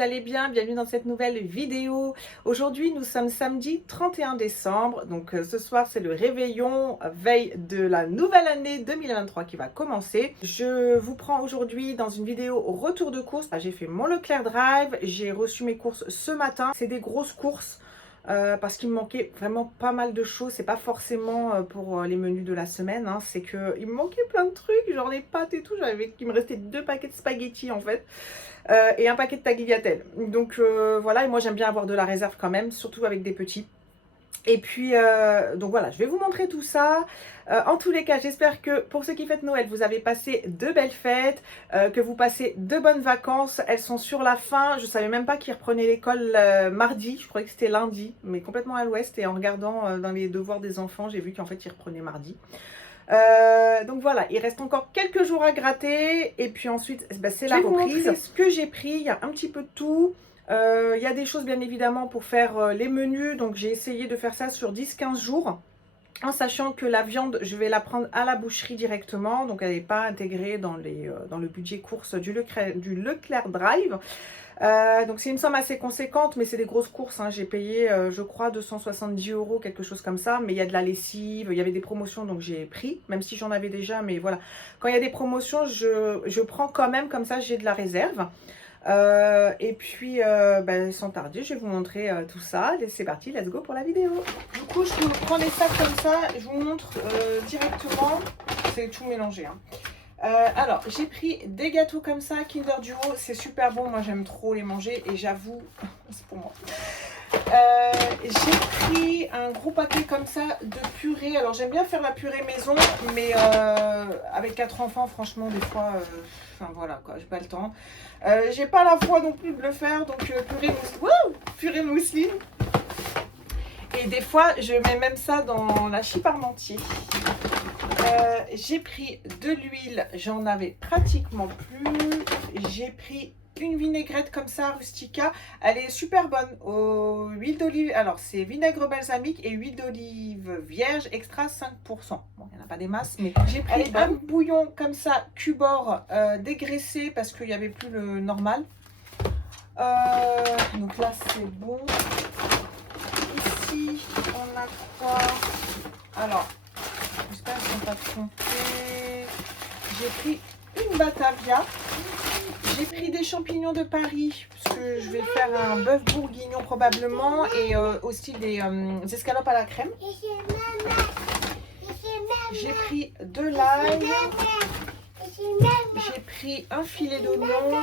vous allez bien? Bienvenue dans cette nouvelle vidéo. Aujourd'hui, nous sommes samedi 31 décembre. Donc ce soir, c'est le réveillon, veille de la nouvelle année 2023 qui va commencer. Je vous prends aujourd'hui dans une vidéo au retour de course. J'ai fait mon Leclerc Drive, j'ai reçu mes courses ce matin. C'est des grosses courses. Parce qu'il me manquait vraiment pas mal de choses. C'est pas forcément pour les menus de la semaine, hein. C'est que il me manquait plein de trucs, genre les pâtes et tout. Il me restait 2 paquets de spaghettis en fait, et un paquet de tagliatelle. Donc voilà, et moi j'aime bien avoir de la réserve quand même, surtout avec des petits. Et puis, donc voilà, je vais vous montrer tout ça. En tous les cas, j'espère que pour ceux qui fêtent Noël, vous avez passé de belles fêtes, que vous passez de bonnes vacances. Elles sont sur la fin. Je ne savais même pas qu'ils reprenaient l'école mardi. Je croyais que c'était lundi, mais complètement à l'ouest. Et en regardant dans les devoirs des enfants, j'ai vu qu'en fait, ils reprenaient mardi. Donc voilà, il reste encore quelques jours à gratter. Et puis ensuite, c'est la reprise. Ce que j'ai pris, il y a un petit peu de tout. Il y a des choses bien évidemment pour faire les menus, donc j'ai essayé de faire ça sur 10-15 jours, en sachant que la viande, je vais la prendre à la boucherie directement, donc elle n'est pas intégrée dans le budget course du Leclerc Drive. Donc c'est une somme assez conséquente, mais c'est des grosses courses, hein. J'ai payé, je crois, 270 €, quelque chose comme ça, mais il y a de la lessive, il y avait des promotions, donc j'ai pris, même si j'en avais déjà, mais voilà. Quand il y a des promotions, je prends quand même, comme ça j'ai de la réserve. Et puis sans tarder, je vais vous montrer tout ça. C'est parti, let's go pour la vidéo. Du coup, je vous prends les sacs comme ça, je vous montre directement. C'est tout mélangé, hein. Alors, j'ai pris des gâteaux comme ça, Kinder Duo, c'est super bon. Moi, j'aime trop les manger et j'avoue, c'est pour moi. J'ai pris un gros paquet comme ça de purée. Alors j'aime bien faire la purée maison, mais avec 4 enfants, franchement, des fois, enfin voilà quoi, j'ai pas le temps. J'ai pas la foi non plus de le faire, donc purée mousseline. Et des fois, je mets même ça dans la chip Parmentier. J'ai pris de l'huile, j'en avais pratiquement plus. J'ai pris une vinaigrette comme ça, Rustica. Elle est super bonne. Huile d'olive, alors c'est vinaigre balsamique et huile d'olive vierge extra 5%. Bon, il n'y en a pas des masses, mais j'ai pris un bouillon comme ça, Cubor, dégraissé parce qu'il n'y avait plus le normal. Donc là, c'est bon. Ici, on a quoi? Alors, j'espère qu'ils ne sont pas trompés. J'ai pris une Batavia. J'ai pris des champignons de Paris, parce que je vais faire un bœuf bourguignon probablement, et aussi des escalopes à la crème. J'ai pris de l'ail. J'ai pris un filet d'oignon.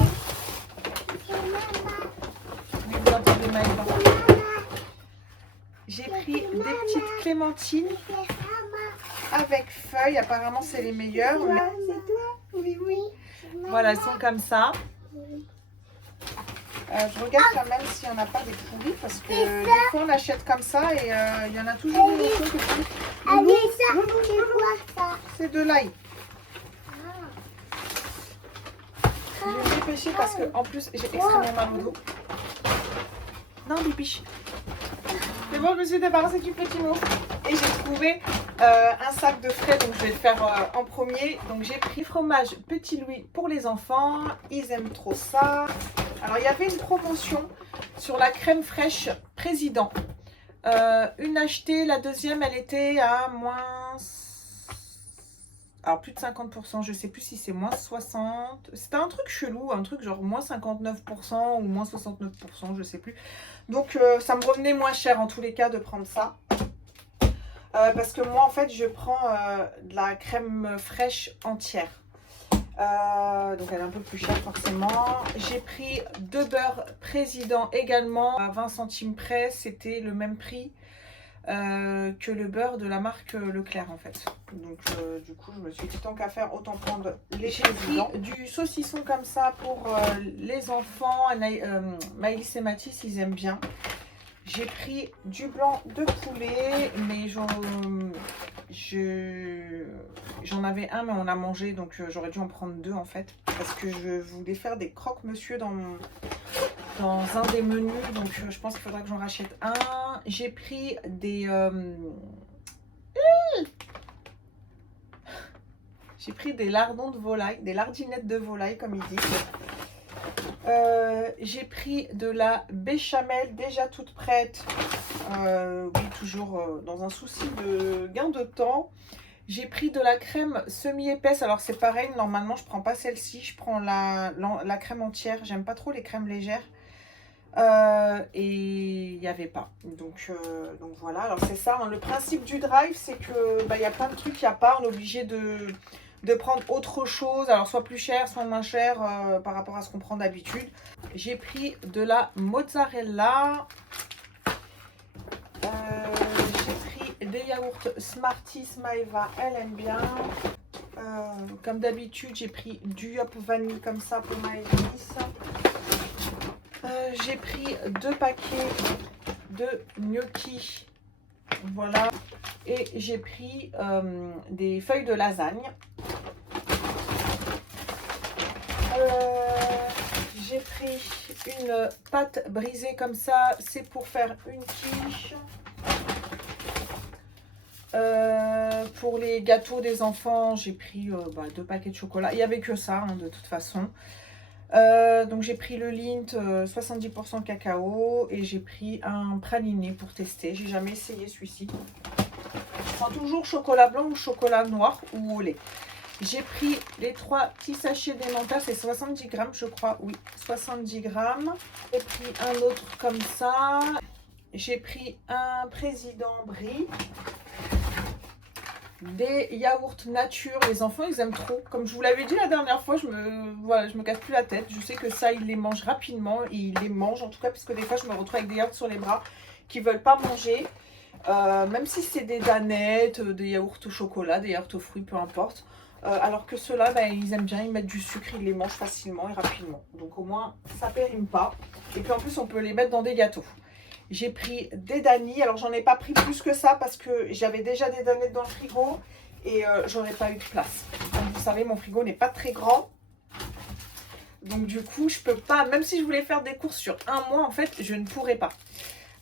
J'ai pris des petites clémentines avec feuilles. Apparemment, c'est les meilleures. Mais... Oui, oui. Voilà, elles sont comme ça. Je regarde quand même s'il n'y en a pas des pourris, parce que des fois on achète comme ça et il y en a toujours une autre que c'est de l'ail. Je vais me dépêcher parce que en plus j'ai extrêmement mal au dos. Non, bibiche. C'est bon, je me suis débarrassée du petit mot. Et j'ai trouvé un sac de frais, donc je vais le faire en premier. Donc j'ai pris fromage Petit Louis pour les enfants. Ils aiment trop ça. Alors il y avait une promotion sur la crème fraîche Président. Une achetée, la deuxième elle était à moins... Alors plus de 50%, je sais plus si c'est moins 60. C'était un truc chelou, un truc genre moins 59% ou moins 69%, je sais plus. Donc ça me revenait moins cher en tous les cas de prendre ça. Parce que moi en fait je prends de la crème fraîche entière. Donc elle est un peu plus chère forcément. J'ai pris 2 beurres Président également à 20 centimes près. C'était le même prix que le beurre de la marque Leclerc en fait. Donc du coup je me suis dit tant qu'à faire autant prendre les Présidents. J'ai pris du saucisson comme ça pour les enfants. Maëlys et Mathis ils aiment bien. J'ai pris du blanc de poulet, mais j'en avais un mais on a mangé, donc j'aurais dû en prendre 2 en fait, parce que je voulais faire des croque-monsieur dans un des menus, donc je pense qu'il faudra que j'en rachète un. J'ai pris des j'ai pris des lardons de volaille, des lardinettes de volaille comme ils disent. J'ai pris de la béchamel déjà toute prête. Oui, toujours dans un souci de gain de temps. J'ai pris de la crème semi-épaisse. Alors c'est pareil, normalement je prends pas celle-ci. Je prends la crème entière. J'aime pas trop les crèmes légères. Et il n'y avait pas. Donc voilà, alors c'est ça. Hein. Le principe du drive, c'est que y a plein de trucs qu'il n'y a pas. On est obligé de prendre autre chose. Alors soit plus cher, soit moins cher par rapport à ce qu'on prend d'habitude. J'ai pris de la mozzarella. J'ai pris des yaourts Smarties Maeva, elle aime bien. Comme d'habitude, j'ai pris du Yop vanille comme ça pour Maëlys. J'ai pris 2 paquets de gnocchi. Voilà. Et j'ai pris des feuilles de lasagne. J'ai pris une pâte brisée comme ça. C'est pour faire une quiche. Pour les gâteaux des enfants, j'ai pris 2 paquets de chocolat. Il n'y avait que ça, hein, de toute façon. Donc j'ai pris le Lindt 70% cacao et j'ai pris un praliné pour tester. J'ai jamais essayé celui-ci. Je prends toujours chocolat blanc ou chocolat noir ou au lait. J'ai pris les 3 petits sachets d'Emmental, c'est 70 grammes je crois, oui, 70 grammes. J'ai pris un autre comme ça. J'ai pris un président brie. Des yaourts nature, les enfants ils aiment trop. Comme je vous l'avais dit la dernière fois, je me casse plus la tête. Je sais que ça ils les mangent rapidement et ils les mangent en tout cas, parce que des fois je me retrouve avec des yaourts sur les bras qui veulent pas manger. Même si c'est des danettes, des yaourts au chocolat, des yaourts aux fruits, peu importe. Alors que ceux-là, ils aiment bien, ils mettent du sucre, ils les mangent facilement et rapidement. Donc au moins ça périme pas. Et puis en plus on peut les mettre dans des gâteaux. J'ai pris des Dani. Alors, j'en ai pas pris plus que ça parce que j'avais déjà des danettes dans le frigo et j'aurais pas eu de place. Comme vous savez, mon frigo n'est pas très grand. Donc, du coup, je peux pas, même si je voulais faire des courses sur un mois, en fait, je ne pourrais pas.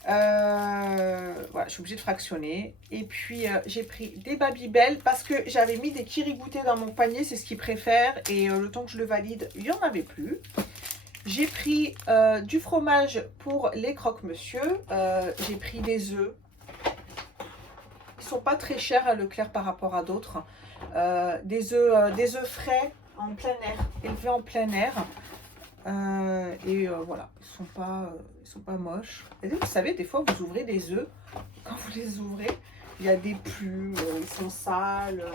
Voilà, je suis obligée de fractionner. Et puis, j'ai pris des Babybel parce que j'avais mis des kirigoutés dans mon panier. C'est ce qu'ils préfèrent. Et le temps que je le valide, il n'y en avait plus. J'ai pris du fromage pour les croque-monsieur. J'ai pris des œufs. Ils ne sont pas très chers à Leclerc par rapport à d'autres. Des œufs frais en plein air, élevés en plein air. Voilà, ils sont pas moches. Et vous savez, des fois, vous ouvrez des œufs. Quand vous les ouvrez, il y a des plumes, ils sont sales.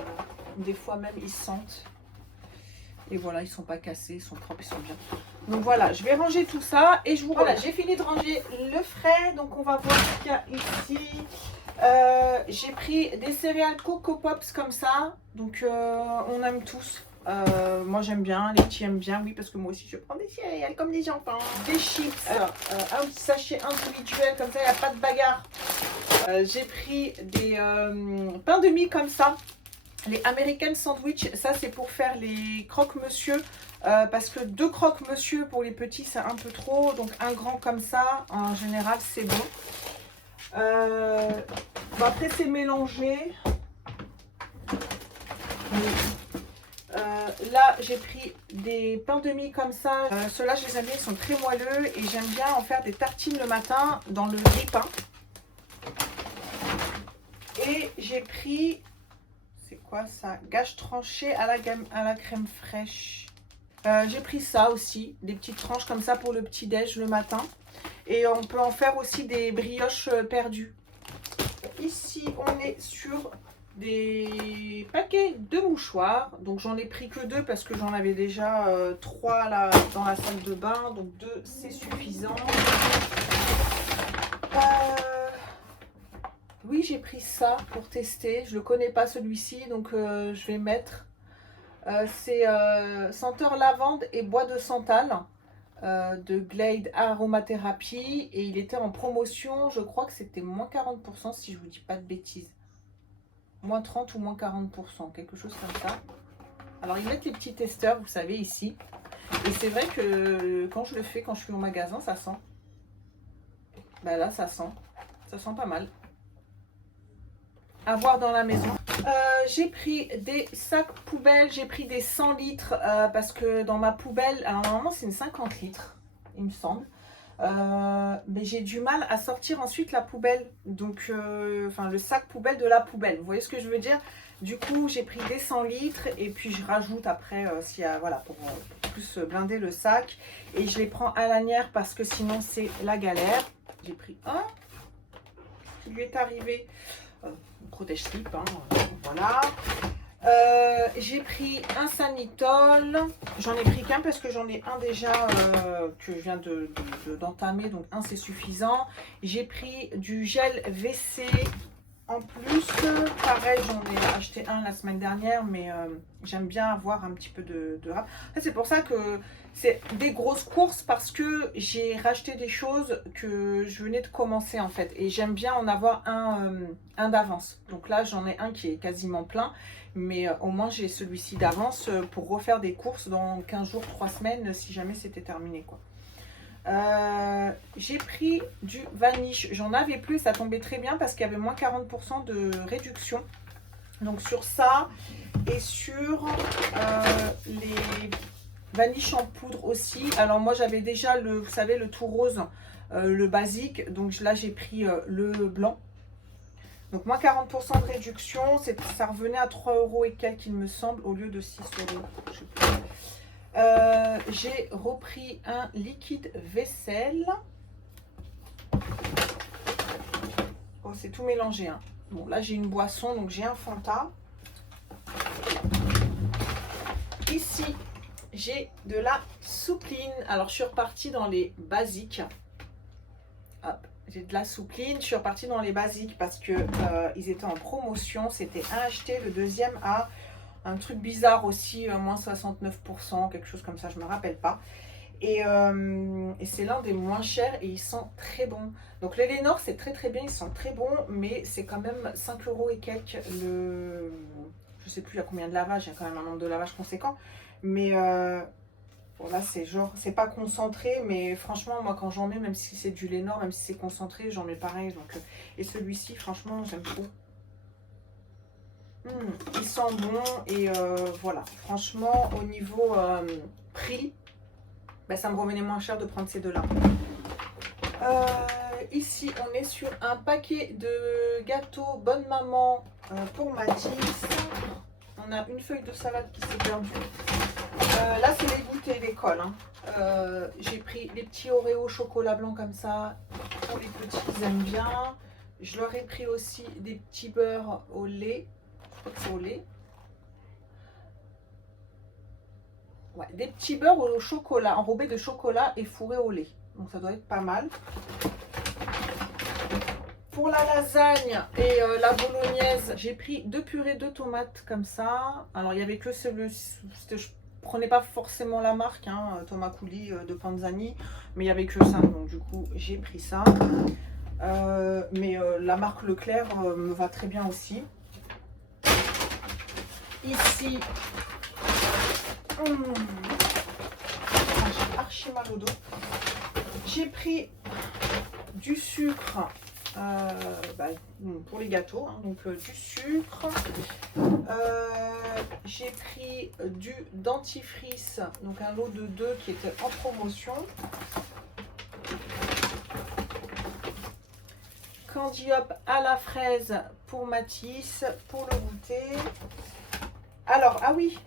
Des fois même, ils sentent. Et voilà, ils sont pas cassés, ils sont propres, ils sont bien. Donc voilà, je vais ranger tout ça et je vous reviens. Voilà, j'ai fini de ranger le frais. Donc on va voir ce qu'il y a ici. J'ai pris des céréales Coco Pops comme ça. Donc on aime tous. Moi j'aime bien, les petits aiment bien, oui, parce que moi aussi je prends des céréales comme des enfants. Des chips, alors un petit sachet individuel comme ça, il n'y a pas de bagarre. J'ai pris des pains de mie comme ça. Les American Sandwich, ça c'est pour faire les croque-monsieur, parce que 2 croque-monsieur pour les petits c'est un peu trop, donc un grand comme ça, en général c'est bon. Après c'est mélangé. Là j'ai pris des pains de mie comme ça, ceux-là je les aime bien, ils sont très moelleux et j'aime bien en faire des tartines le matin dans le grille-pain. Et j'ai pris... C'est quoi ça? Gâche tranché à la crème fraîche. J'ai pris ça aussi, des petites tranches comme ça pour le petit déj le matin. Et on peut en faire aussi des brioches perdues. Ici, on est sur des paquets de mouchoirs. Donc j'en ai pris que 2 parce que j'en avais déjà 3 là, dans la salle de bain. Donc 2, c'est suffisant. Oui, j'ai pris ça pour tester. Je ne le connais pas celui-ci, donc je vais mettre. C'est senteur lavande et bois de santal de Glade Aromathérapie. Et il était en promotion, je crois que c'était moins 40% si je ne vous dis pas de bêtises. Moins 30 ou moins 40%, quelque chose comme ça. Alors ils mettent les petits testeurs, vous savez, ici. Et c'est vrai que quand je le fais, quand je suis au magasin, ça sent. Ben là, ça sent. Ça sent pas mal. À voir dans la maison. J'ai pris des sacs poubelles, j'ai pris des 100 litres parce que dans ma poubelle, alors normalement c'est une 50 litres. il me semble. Mais j'ai du mal à sortir ensuite la poubelle, donc enfin le sac poubelle de la poubelle, vous voyez ce que je veux dire. Du coup j'ai pris des 100 litres et puis je rajoute après s'il y a, voilà, pour plus blinder le sac, et je les prends à lanière parce que sinon c'est la galère. J'ai pris un qui lui est arrivé, protège-slip, hein, voilà. J'ai pris un Sanitol, j'en ai pris qu'un parce que j'en ai un déjà que je viens d'entamer, donc un c'est suffisant. J'ai pris du gel WC en plus, pareil j'en ai acheté un la semaine dernière, mais j'aime bien avoir un petit peu de rap. En fait, c'est pour ça que c'est des grosses courses, parce que j'ai racheté des choses que je venais de commencer en fait, et j'aime bien en avoir un d'avance. Donc là j'en ai un qui est quasiment plein, mais au moins j'ai celui-ci d'avance pour refaire des courses dans 15 jours, 3 semaines si jamais c'était terminé quoi. J'ai pris du vanish, j'en avais plus, ça tombait très bien parce qu'il y avait moins 40% de réduction. Donc sur ça et sur les vanish en poudre aussi. Alors moi j'avais déjà le, vous savez, le tout rose, le basique, donc là j'ai pris le blanc. Donc moins 40% de réduction, ça revenait à 3 € et quelques il me semble, au lieu de 6 €. Je sais plus. J'ai repris un liquide vaisselle. Oh, c'est tout mélangé, hein. Bon, là j'ai une boisson, donc j'ai un Fanta. Ici, j'ai de la soupline. Alors, je suis repartie dans les basiques. Hop, j'ai de la soupline. Je suis repartie dans les basiques parce que ils étaient en promotion. C'était un acheté, le deuxième à un truc bizarre aussi, moins 69%, quelque chose comme ça, je ne me rappelle pas. Et c'est l'un des moins chers et ils sont très bons. Donc les Lénor, c'est très très bien, ils sont très bons, mais c'est quand même 5 € et quelques le... Je sais plus à combien de lavage, il y a quand même un nombre de lavage conséquent. Mais voilà, c'est genre, c'est pas concentré, mais franchement, moi quand j'en mets, même si c'est du Lénor, même si c'est concentré, j'en mets pareil. Donc, et celui-ci, franchement, j'aime trop. Il sent bon et voilà, franchement au niveau prix, ben, ça me revenait moins cher de prendre ces deux là. Ici on est sur un paquet de gâteaux Bonne Maman pour Mathis. On a une feuille de salade qui s'est perdue. Là c'est les goûters d'école, hein. J'ai pris les petits Oreo chocolat blanc comme ça, pour les petits ils aiment bien. Je leur ai pris aussi des petits beurres au lait. Au lait. Ouais, des petits beurres au chocolat, enrobés de chocolat et fourrés au lait. Donc ça doit être pas mal. Pour la lasagne et la bolognaise, j'ai pris 2 purées de tomates comme ça. Alors il n'y avait que je prenais pas forcément la marque, hein, Tomaculli de Panzani, mais il n'y avait que ça. Donc du coup j'ai pris ça. Mais la marque Leclerc me va très bien aussi. Ici, j'ai archi mal au dos. J'ai pris du sucre pour les gâteaux, hein, donc du sucre. J'ai pris du dentifrice, donc un lot de 2 qui était en promotion. Candy Hop à la fraise pour Mathis, pour le goûter. Alors, ah oui,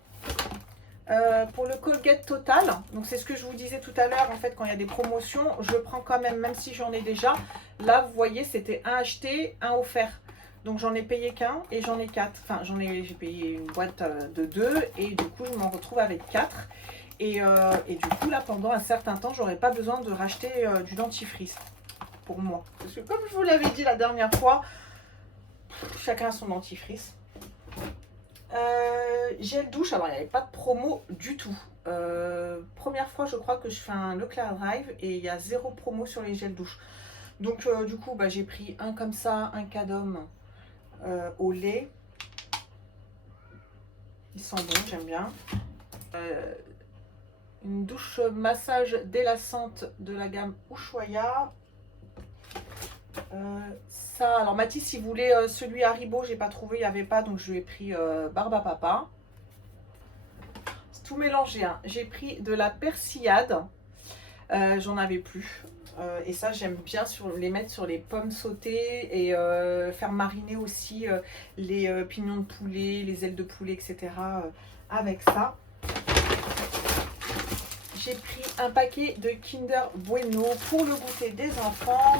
pour le Colgate Total, donc c'est ce que je vous disais tout à l'heure, en fait quand il y a des promotions, je prends quand même si j'en ai déjà. Là vous voyez c'était un acheté, un offert. Donc j'en ai payé qu'un et j'en ai 4. Enfin j'ai payé une boîte de 2 et du coup je m'en retrouve avec 4. Et du coup là pendant un certain temps j'aurais pas besoin de racheter du dentifrice pour moi. Parce que comme je vous l'avais dit la dernière fois, chacun a son dentifrice. Gel douche, alors il n'y avait pas de promo du tout. Première fois je crois que je fais un Leclerc Drive et il y a 0 promo sur les gels douche. Donc du coup j'ai pris un comme ça, un Cadom au lait. Ils sont bons, j'aime bien. Une douche massage délassante de la gamme Ushuaïa. Ça, alors Mathis il voulait celui Haribo, j'ai pas trouvé, il n'y avait pas, donc je lui ai pris Barbe à Papa. C'est tout mélangé, hein. J'ai pris de la persillade. j'en avais plus. Et ça, j'aime bien les mettre sur les pommes sautées et faire mariner aussi les pignons de poulet, les ailes de poulet, etc. Avec ça. J'ai pris un paquet de Kinder Bueno pour le goûter des enfants.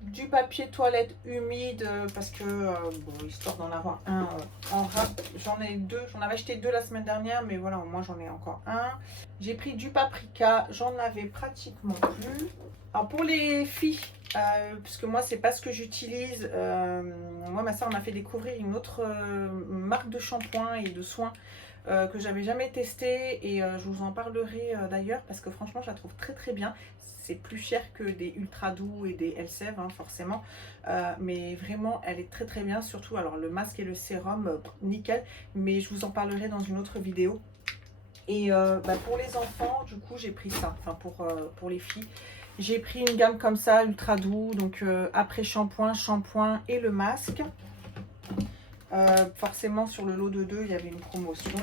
Du papier toilette humide parce que, bon, histoire d'en avoir un en rap. J'en ai deux, j'en avais acheté deux la semaine dernière, mais voilà, moi j'en ai encore un. J'ai pris du paprika, j'en avais pratiquement plus. Alors pour les filles, puisque moi c'est pas ce que j'utilise, moi ma soeur m'a fait découvrir une autre marque de shampoing et de soins que j'avais jamais testé et je vous en parlerai d'ailleurs parce que franchement je la trouve très très bien. C'est plus cher que des ultra doux et des Elseve hein, forcément, mais vraiment elle est très très bien, surtout alors le masque et le sérum nickel, mais je vous en parlerai dans une autre vidéo. Et pour les enfants du coup j'ai pris ça, enfin pour les filles j'ai pris une gamme comme ça ultra doux, donc après shampoing et le masque. Forcément sur le lot de deux il y avait une promotion.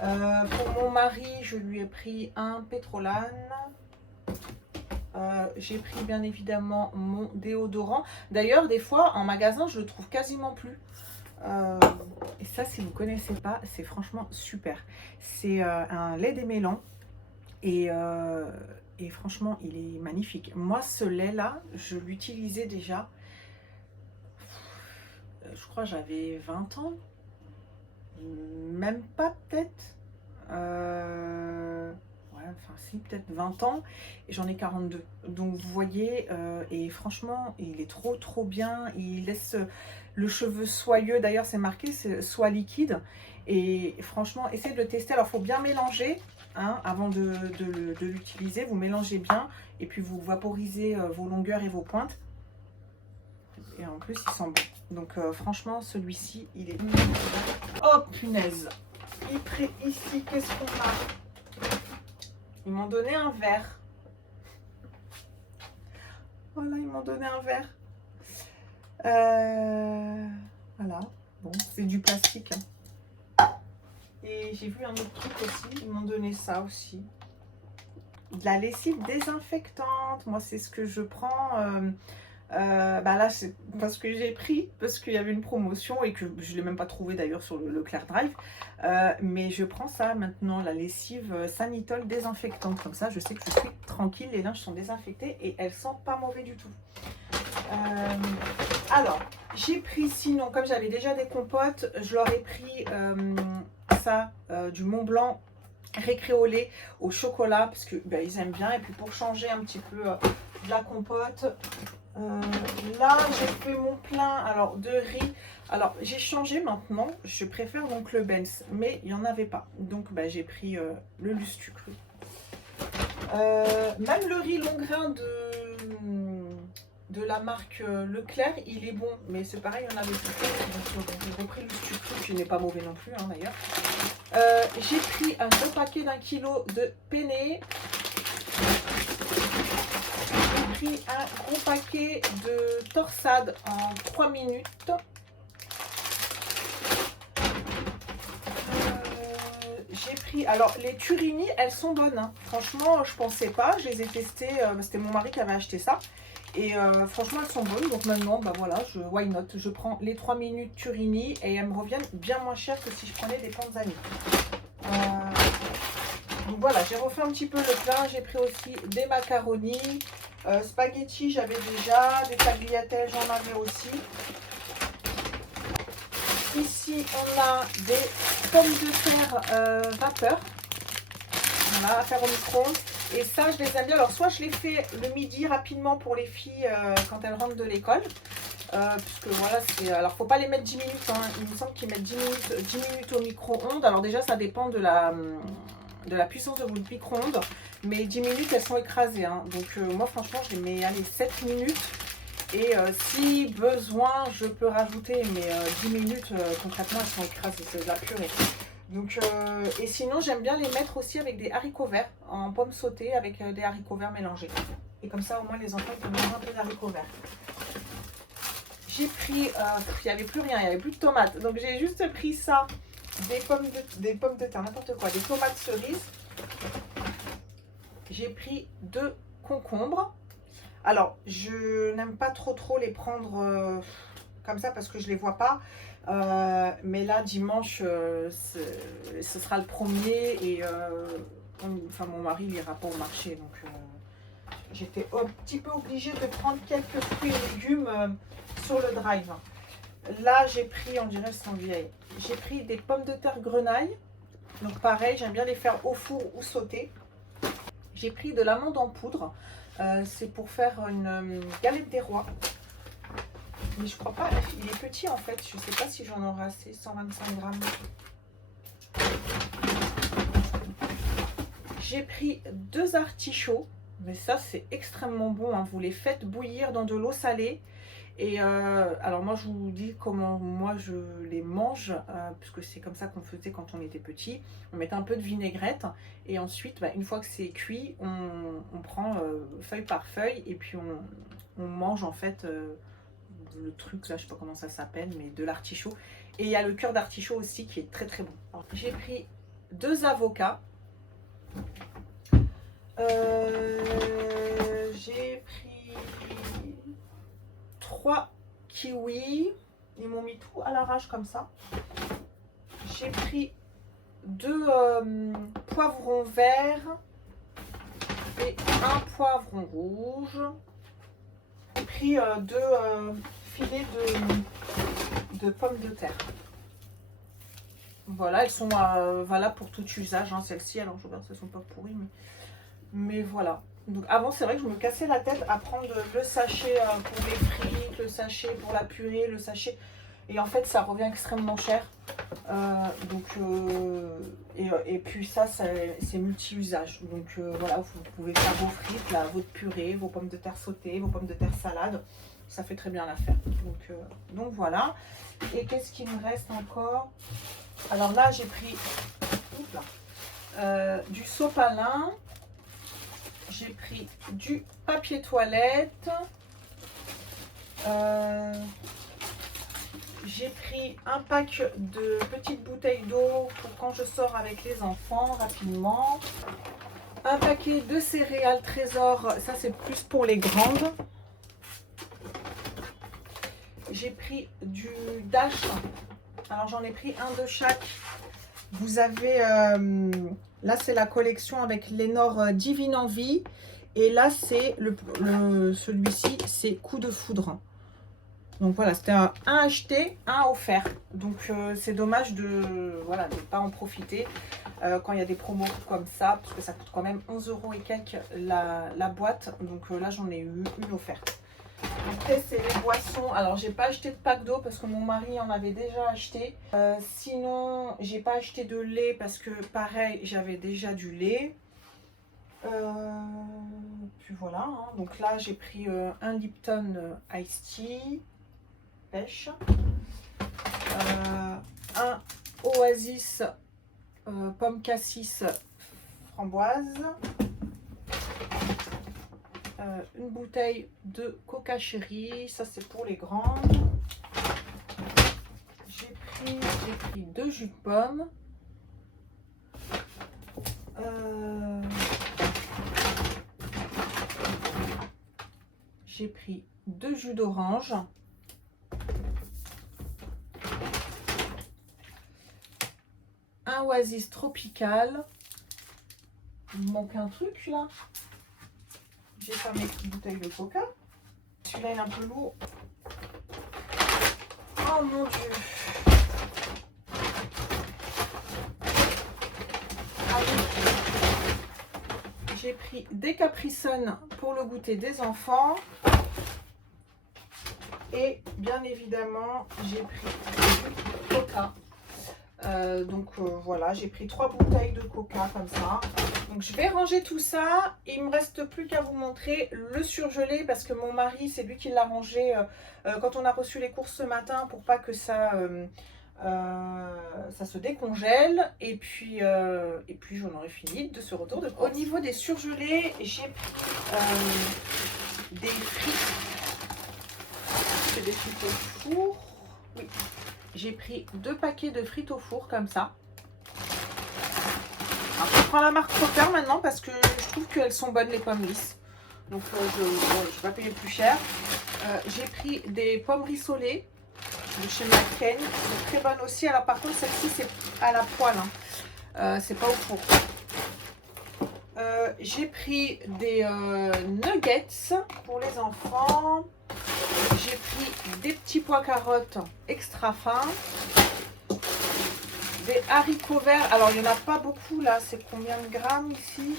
Pour mon mari je lui ai pris un Pétrolane. J'ai pris bien évidemment mon déodorant. D'ailleurs des fois en magasin je le trouve quasiment plus. Et ça si vous ne connaissez pas c'est franchement super. C'est un lait démêlant et franchement il est magnifique. Moi ce lait là je l'utilisais déjà. Je crois j'avais 20 ans. Même pas peut-être. Enfin si peut-être 20 ans et j'en ai 42 donc vous voyez et franchement il est trop bien, il laisse le cheveu soyeux, d'ailleurs c'est marqué c'est soie liquide et franchement essayez de le tester. Alors il faut bien mélanger hein, avant de l'utiliser, vous mélangez bien et puis vous vaporisez vos longueurs et vos pointes et en plus il sent bon donc franchement celui-ci il est oh punaise. Ici qu'est-ce qu'on a? Ils m'ont donné un verre. Voilà, ils m'ont donné un verre. Voilà. Bon, c'est du plastique. Hein. Et j'ai vu un autre truc aussi. Ils m'ont donné ça aussi. De la lessive désinfectante. Moi, c'est ce que je prends. Là, c'est parce que j'ai pris, parce qu'il y avait une promotion et que je ne l'ai même pas trouvé d'ailleurs sur le Claire Drive. Mais je prends ça maintenant, la lessive Sanitol désinfectante. Comme ça, je sais que je suis tranquille, les linges sont désinfectés et elles sentent pas mauvais du tout. Alors, j'ai pris sinon, comme j'avais déjà des compotes, je leur ai pris ça, du Mont Blanc récréolé au chocolat parce que ils aiment bien et puis pour changer un petit peu de la compote. Là j'ai fait mon plein alors de riz. Alors j'ai changé maintenant, je préfère donc le Benz mais il n'y en avait pas donc j'ai pris le Lustu cru. Même le riz long grain de la marque Leclerc il est bon mais c'est pareil il y en avait plus donc j'ai repris le Lustu cru qui n'est pas mauvais non plus hein, d'ailleurs. J'ai pris un gros paquet d'1 kg de penne. Un gros paquet de torsade en 3 minutes. J'ai pris, alors les Turini, elles sont bonnes. Hein. Franchement, je pensais pas. Je les ai testées. C'était mon mari qui avait acheté ça. Et franchement, elles sont bonnes. Donc maintenant, voilà, why not? Je prends les 3 minutes Turini et elles me reviennent bien moins cher que si je prenais des Panzani. Donc voilà, j'ai refait un petit peu le plat. J'ai pris aussi des macaronis. Spaghetti j'avais déjà, des tagliatelles j'en avais aussi. Ici on a des pommes de terre vapeur, voilà, à faire au micro-ondes. Et ça je les aime bien, alors soit je les fais le midi rapidement pour les filles quand elles rentrent de l'école. Puisque voilà, alors faut pas les mettre 10 minutes, hein. Il me semble qu'ils mettent 10 minutes au micro-ondes. Alors déjà ça dépend de la puissance de votre micro-ondes, mais 10 minutes elles sont écrasées hein. Donc moi franchement je les mets allez, 7 minutes et si besoin je peux rajouter, mais 10 minutes concrètement elles sont écrasées, c'est de la purée. Donc et sinon j'aime bien les mettre aussi avec des haricots verts en pommes sautées avec des haricots verts mélangés et comme ça au moins les enfants peuvent manger un peu d'haricots verts. J'ai pris, il n'y avait plus rien, il n'y avait plus de tomates, donc j'ai juste pris ça. Des pommes de terre, n'importe quoi, des tomates cerises. J'ai pris 2 concombres. Alors, je n'aime pas trop les prendre comme ça parce que je ne les vois pas. Mais là, dimanche, ce sera le premier et enfin, mon mari n'ira pas au marché. Donc, j'étais un petit peu obligée de prendre quelques fruits et légumes sur le drive. Là, j'ai pris, on dirait elles sont vieilles, j'ai pris des pommes de terre grenaille. Donc pareil, j'aime bien les faire au four ou sauter. J'ai pris de l'amande en poudre. C'est pour faire une galette des rois. Mais je crois pas, il est petit en fait. Je sais pas si j'en aurai assez, 125 grammes. J'ai pris 2 artichauts. Mais ça, c'est extrêmement bon, hein. Vous les faites bouillir dans de l'eau salée. Et alors moi, je vous dis comment moi je les mange, puisque c'est comme ça qu'on faisait quand on était petit. On mettait un peu de vinaigrette et ensuite, une fois que c'est cuit, on prend feuille par feuille et puis on mange en fait le truc, là je sais pas comment ça s'appelle, mais de l'artichaut. Et il y a le cœur d'artichaut aussi qui est très bon. J'ai pris 2 avocats. J'ai pris 3 kiwis. Ils m'ont mis tout à l'arrache comme ça. J'ai pris 2 poivrons verts et 1 poivron rouge. J'ai pris 2 filets de pommes de terre. Voilà, elles sont valables pour tout usage, hein, celles-ci. Alors je regarde, elles ne sont pas pourries, mais voilà. Donc avant, c'est vrai que je me cassais la tête à prendre le sachet pour les frites, le sachet pour la purée, le sachet. Et en fait, ça revient extrêmement cher. Et puis ça, c'est multi-usage. Donc voilà, vous pouvez faire vos frites, là, votre purée, vos pommes de terre sautées, vos pommes de terre salades. Ça fait très bien l'affaire. Donc voilà. Et qu'est-ce qu'il me reste encore? Alors là, j'ai pris du sopalin. J'ai pris du papier toilette. J'ai pris un pack de petites bouteilles d'eau pour quand je sors avec les enfants rapidement. Un paquet de céréales Trésor, ça c'est plus pour les grandes. J'ai pris du Dash. Alors j'en ai pris un de chaque. Vous avez, là c'est la collection avec Lénore Divine Envie. Et là c'est celui-ci, c'est Coup de Foudre. Donc voilà, c'était un acheté, un offert. Donc c'est dommage de ne pas en profiter quand il y a des promos comme ça. Parce que ça coûte quand même 11 € et quelques la boîte. Donc là j'en ai eu une offerte. Après, c'est les boissons. Alors, j'ai pas acheté de pack d'eau parce que mon mari en avait déjà acheté. Sinon, j'ai pas acheté de lait parce que, pareil, j'avais déjà du lait. Puis voilà. Hein. Donc là, j'ai pris un Lipton Ice Tea pêche. Un Oasis pomme cassis framboise. Une bouteille de Coca Chéri, ça c'est pour les grandes. J'ai pris 2 jus de pomme. J'ai pris 2 jus d'orange. Un Oasis tropical. Il me manque un truc là. J'ai pas mes petites bouteilles de coca. Celui-là, il est un peu lourd. Oh mon Dieu. J'ai pris des Capri Sun pour le goûter des enfants. Et bien évidemment, j'ai pris du coca. Voilà, j'ai pris 3 bouteilles de coca comme ça. Donc je vais ranger tout ça. Il ne me reste plus qu'à vous montrer le surgelé parce que mon mari, c'est lui qui l'a rangé quand on a reçu les courses ce matin pour pas que ça se décongèle. Et puis j'en aurai fini de ce retour de course. Au niveau des surgelés, j'ai pris des frites. C'est des frites au four. Oui. J'ai pris 2 paquets de frites au four comme ça. prends la marque Repère maintenant parce que je trouve qu'elles sont bonnes les pommes lisses. Donc je vais pas payer plus cher. J'ai pris des pommes rissolées de chez McCain. Elles sont très bonnes aussi. Alors par contre celle-ci c'est à la poêle. Hein. C'est pas au four. J'ai pris des nuggets pour les enfants. J'ai pris des petits pois carottes extra fins. Des haricots verts. Alors il n'y en a pas beaucoup là. C'est combien de grammes ici?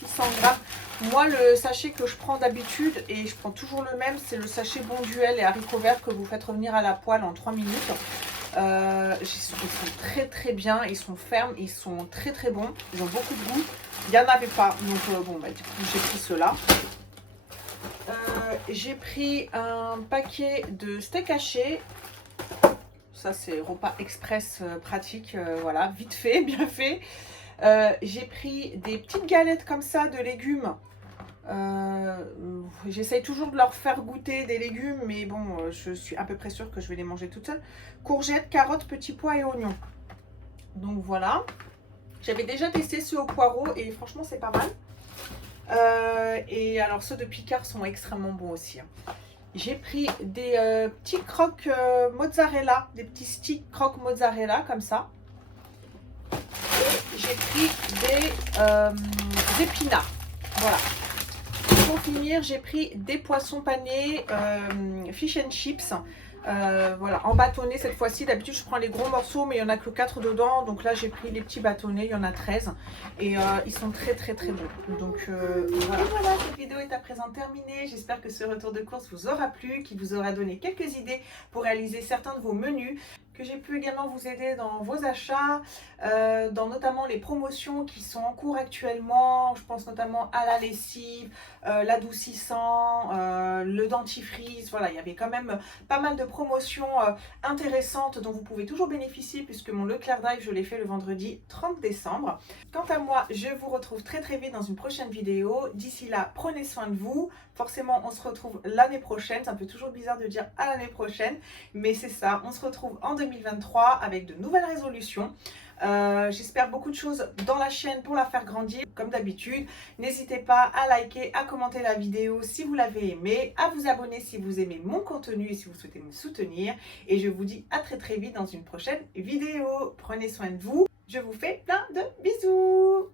600 grammes. Moi le sachet que je prends d'habitude, et je prends toujours le même, c'est le sachet Bonduelle et haricots verts que vous faites revenir à la poêle en 3 minutes. Ils sont très très bien, ils sont fermes, ils sont très très bons, ils ont beaucoup de goût. Il n'y en avait pas, donc bon, bah, du coup j'ai pris ceux-là. J'ai pris un paquet de steak haché. Ça c'est repas express pratique, voilà, vite fait, bien fait. J'ai pris des petites galettes comme ça de légumes. J'essaye toujours de leur faire goûter des légumes, mais bon, je suis à peu près sûre que je vais les manger toute seule. Courgettes, carottes, petits pois et oignons. Donc voilà. J'avais déjà testé ceux au poireau et franchement c'est pas mal. Et alors ceux de Picard sont extrêmement bons aussi. Hein. J'ai pris des petits croques mozzarella, des petits sticks croques mozzarella comme ça. Et j'ai pris des épinards. Voilà. Pour finir, j'ai pris des poissons panés, fish and chips. Voilà, en bâtonnet cette fois-ci. D'habitude, je prends les gros morceaux, mais il n'y en a que 4 dedans. Donc là, j'ai pris les petits bâtonnets, il y en a 13. Et ils sont très très très bons. Donc voilà. Et voilà, cette vidéo est à présent terminée. J'espère que ce retour de course vous aura plu, qu'il vous aura donné quelques idées pour réaliser certains de vos menus, que j'ai pu également vous aider dans vos achats, dans notamment les promotions qui sont en cours actuellement. Je pense notamment à la lessive, l'adoucissant, le dentifrice. Voilà, il y avait quand même pas mal de promotions intéressantes dont vous pouvez toujours bénéficier puisque mon Leclerc Drive, je l'ai fait le vendredi 30 décembre. Quant à moi, je vous retrouve très très vite dans une prochaine vidéo. D'ici là, prenez soin de vous. Forcément, on se retrouve l'année prochaine. C'est un peu toujours bizarre de dire à l'année prochaine, mais c'est ça. On se retrouve en 2023 avec de nouvelles résolutions. J'espère beaucoup de choses dans la chaîne pour la faire grandir. Comme d'habitude, n'hésitez pas à liker, à commenter la vidéo si vous l'avez aimée, à vous abonner si vous aimez mon contenu et si vous souhaitez me soutenir. Et je vous dis à très très vite dans une prochaine vidéo. Prenez soin de vous. Je vous fais plein de bisous.